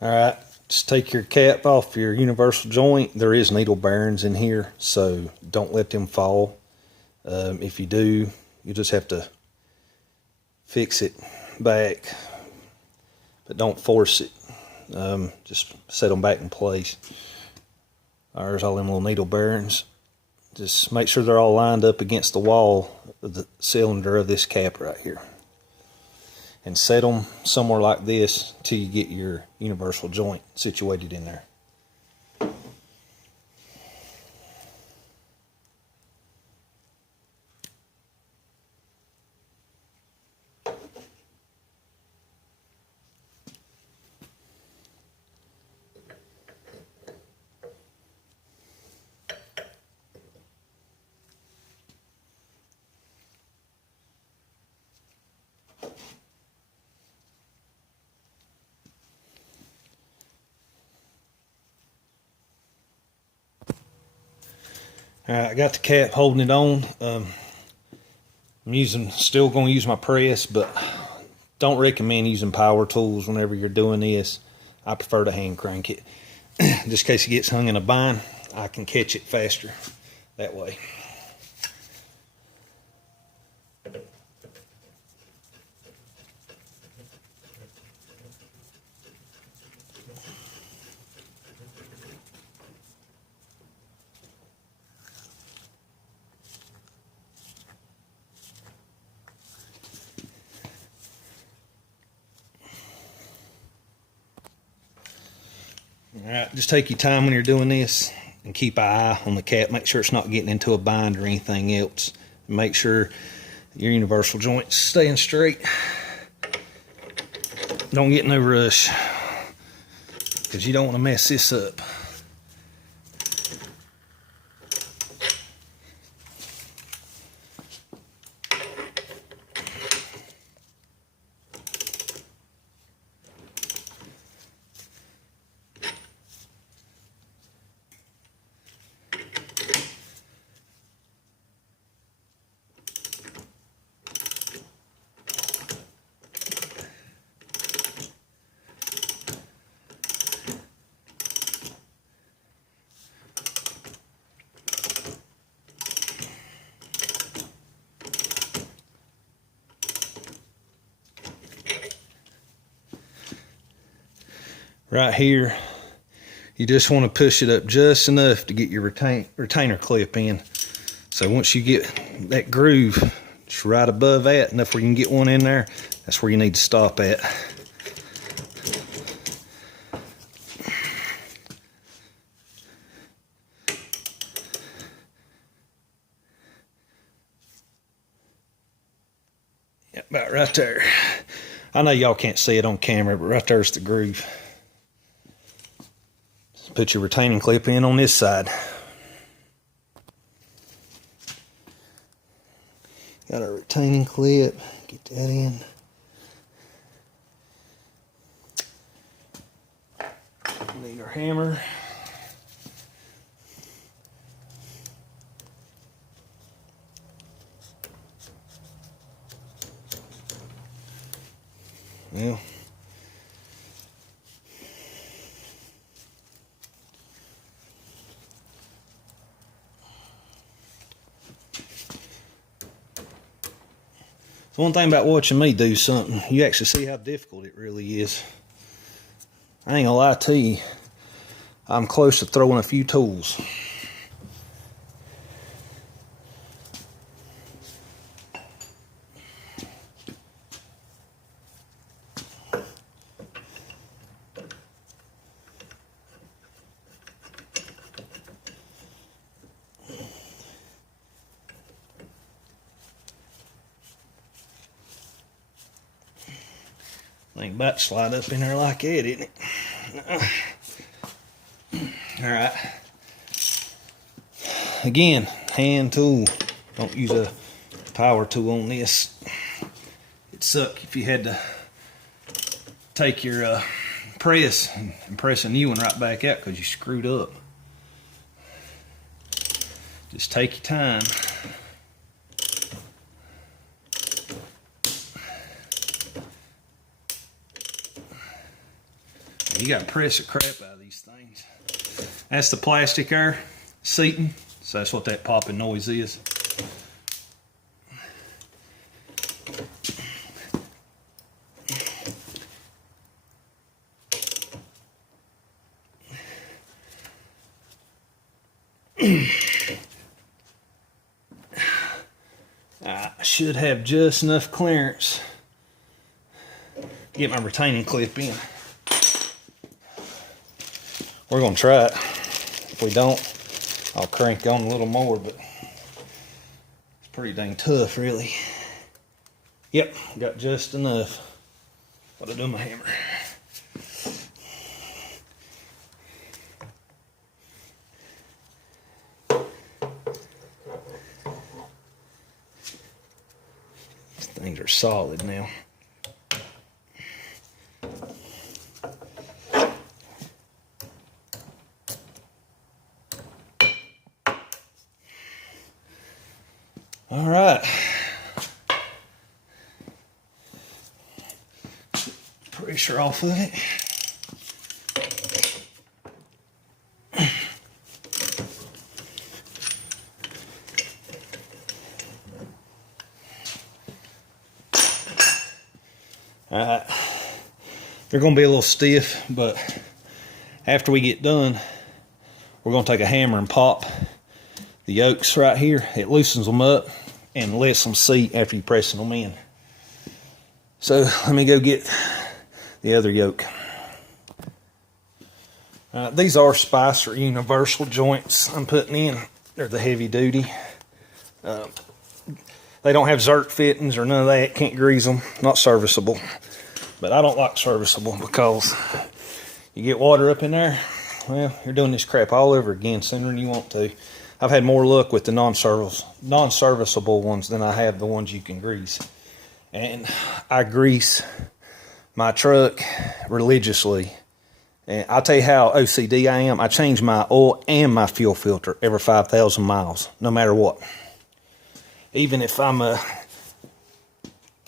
Alright, just take your cap off your universal joint. There is needle bearings in here, so don't let them fall. If you do, you just have to fix it back, but don't force it. Just set them back in place. There's all them little needle bearings. Just make sure they're all lined up against the wall of the cylinder of this cap right here. And set them somewhere like this till you get your universal joint situated in there. Alright, I got the cap holding it on. I'm still going to use my press, but don't recommend using power tools whenever you're doing this. I prefer to hand crank it. Just in case it gets hung in a bind, I can catch it faster that way. Alright, just take your time when you're doing this and keep an eye on the cap. Make sure it's not getting into a bind or anything else. Make sure your universal joint's staying straight. Don't get no rush, because you don't want to mess this up. Right here, you just want to push it up just enough to get your retainer clip in. So once you get that groove just right above that, enough where you can get one in there, that's where you need to stop at. Yep, about right there. I know y'all can't see it on camera, but right there's the groove. Put your retaining clip in on this side. Got our retaining clip, get that in. Need our hammer. Well, one thing about watching me do something, you actually see how difficult it really is. I ain't gonna lie to you, I'm close to throwing a few tools. Ain't about to slide up in there like that, isn't it? Alright. Again, hand tool. Don't use a power tool on this. It'd suck if you had to take your press and press a new one right back out because you screwed up. Just take your time. You got to press the crap out of these things. That's the plastic air seating, so that's what that popping noise is. I should have just enough clearance to get my retaining clip in. We're going to try it. If we don't, I'll crank on a little more, but it's pretty dang tough, really. Yep, got just enough. What I do with my hammer. These things are solid now. All right. Pressure off of it. All right. They're going to be a little stiff, but after we get done, we're going to take a hammer and pop the yolks right here. It loosens them up and lets them seat after you're pressing them in. So let me go get the other yoke. These are Spicer universal joints I'm putting in. They're the heavy duty. They don't have Zerk fittings or none of that. Can't grease them. Not serviceable. But I don't like serviceable because you get water up in there. Well, you're doing this crap all over again sooner than you want to. I've had more luck with the non-serviceable ones than I have the ones you can grease. And I grease my truck religiously. And I'll tell you how OCD I am. I change my oil and my fuel filter every 5,000 miles, no matter what. Even if I'm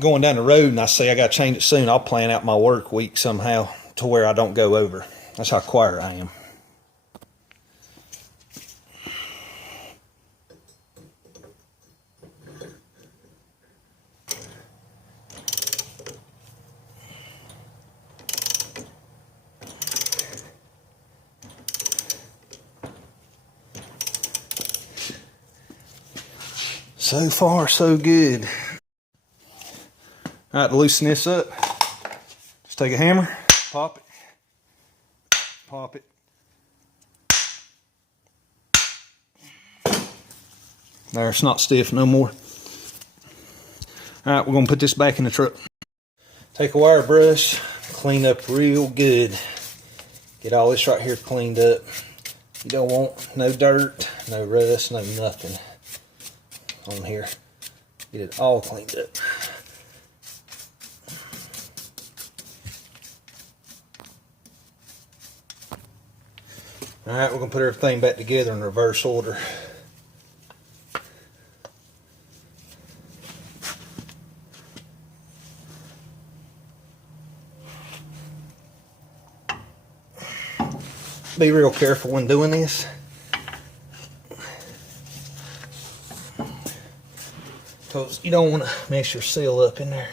going down the road and I say I got to change it soon, I'll plan out my work week somehow to where I don't go over. That's how quiet I am. So far, so good. All right, to loosen this up, just take a hammer, pop it. There, it's not stiff no more. All right, we're gonna put this back in the truck. Take a wire brush, clean up real good. Get all this right here cleaned up. You don't want no dirt, no rust, no nothing on here. Get it all cleaned up. Alright, we're going to put everything back together in reverse order. Be real careful when doing this. Because you don't want to mess your seal up in there.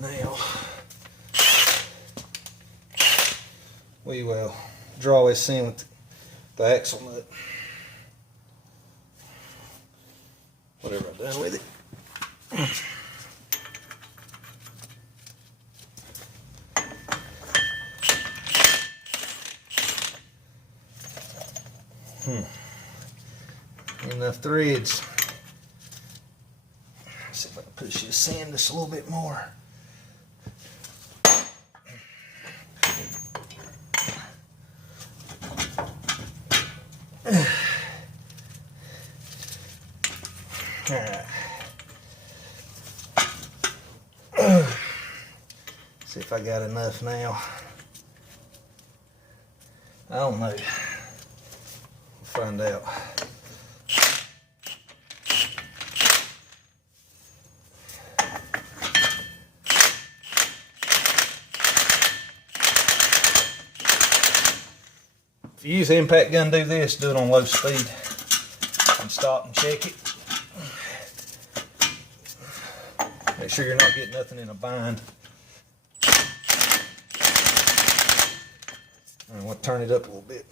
Now, we will draw this in with the axle nut. Whatever I've done with it. threads. Let's see if I can push this in just a little bit more. Alright. See if I got enough now. I don't know. We'll find out. If you use the impact gun, do this, do it on low speed and stop and check it. Make sure you're not getting nothing in a bind. And we'll turn it up a little bit.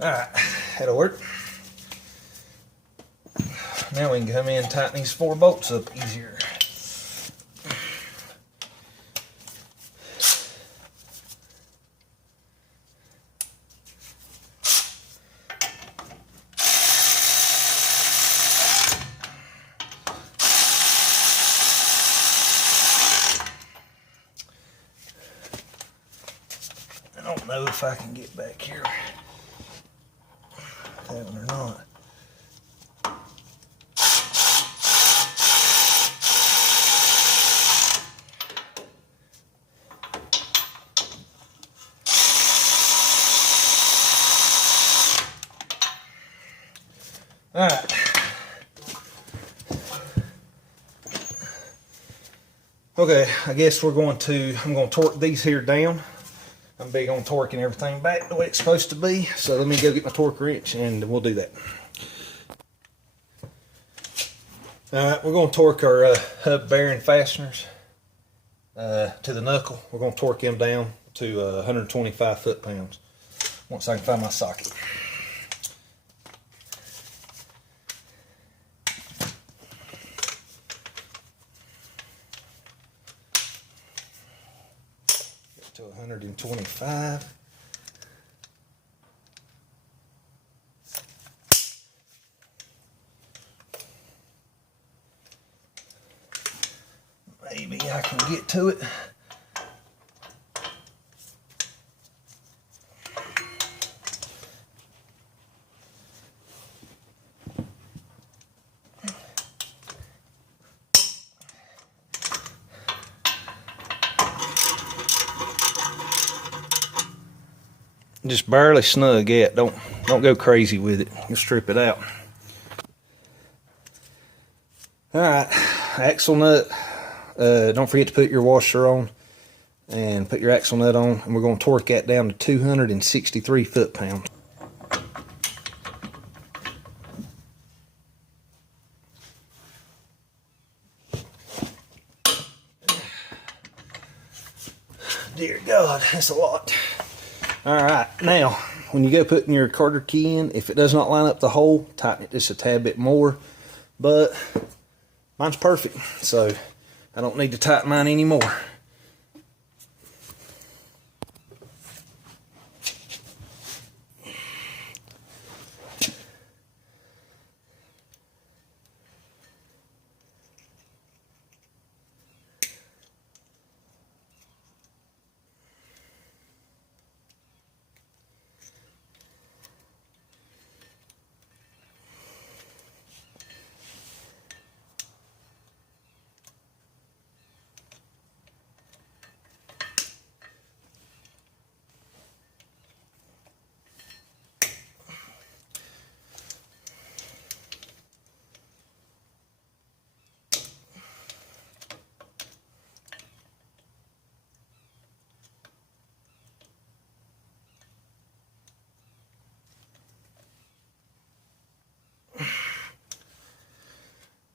Alright, that'll work. Now we can come in and tighten these 4 bolts up easier. I don't know if I can get back here, that one or not. Alright. Okay, I guess I'm going to torque these here down. I'm big on torquing everything back the way it's supposed to be. So let me go get my torque wrench and we'll do that. Alright, we're going to torque our hub bearing fasteners to the knuckle. We're going to torque them down to 125 foot-pounds once I can find my socket. To 125. Maybe I can get to it. Just barely snug yet. Don't go crazy with it. You'll strip it out. Alright, axle nut. Don't forget to put your washer on and put your axle nut on, and we're going to torque that down to 263 foot-pounds. Dear God, that's a lot. Alright, now, when you go putting your quarter key in, if it does not line up the hole, tighten it just a tad bit more. But mine's perfect, so I don't need to tighten mine anymore.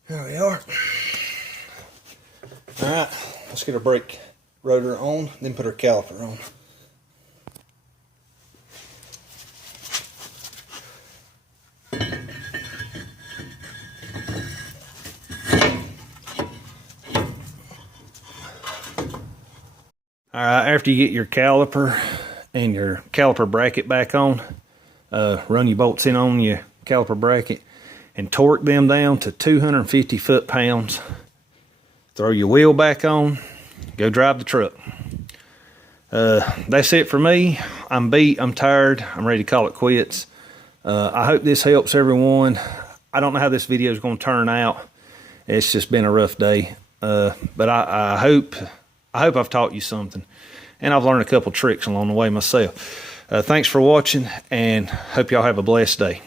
There we are. Alright, let's get our brake rotor on, then put our caliper on. All right, after you get your caliper and your caliper bracket back on, run your bolts in on your caliper bracket and torque them down to 250 foot-pounds. Throw your wheel back on, go drive the truck. That's it for me. I'm beat, I'm tired, I'm ready to call it quits. I hope this helps everyone. I don't know how this video is going to turn out. It's just been a rough day. But I hope I've taught you something. And I've learned a couple tricks along the way myself. Thanks for watching, and hope y'all have a blessed day.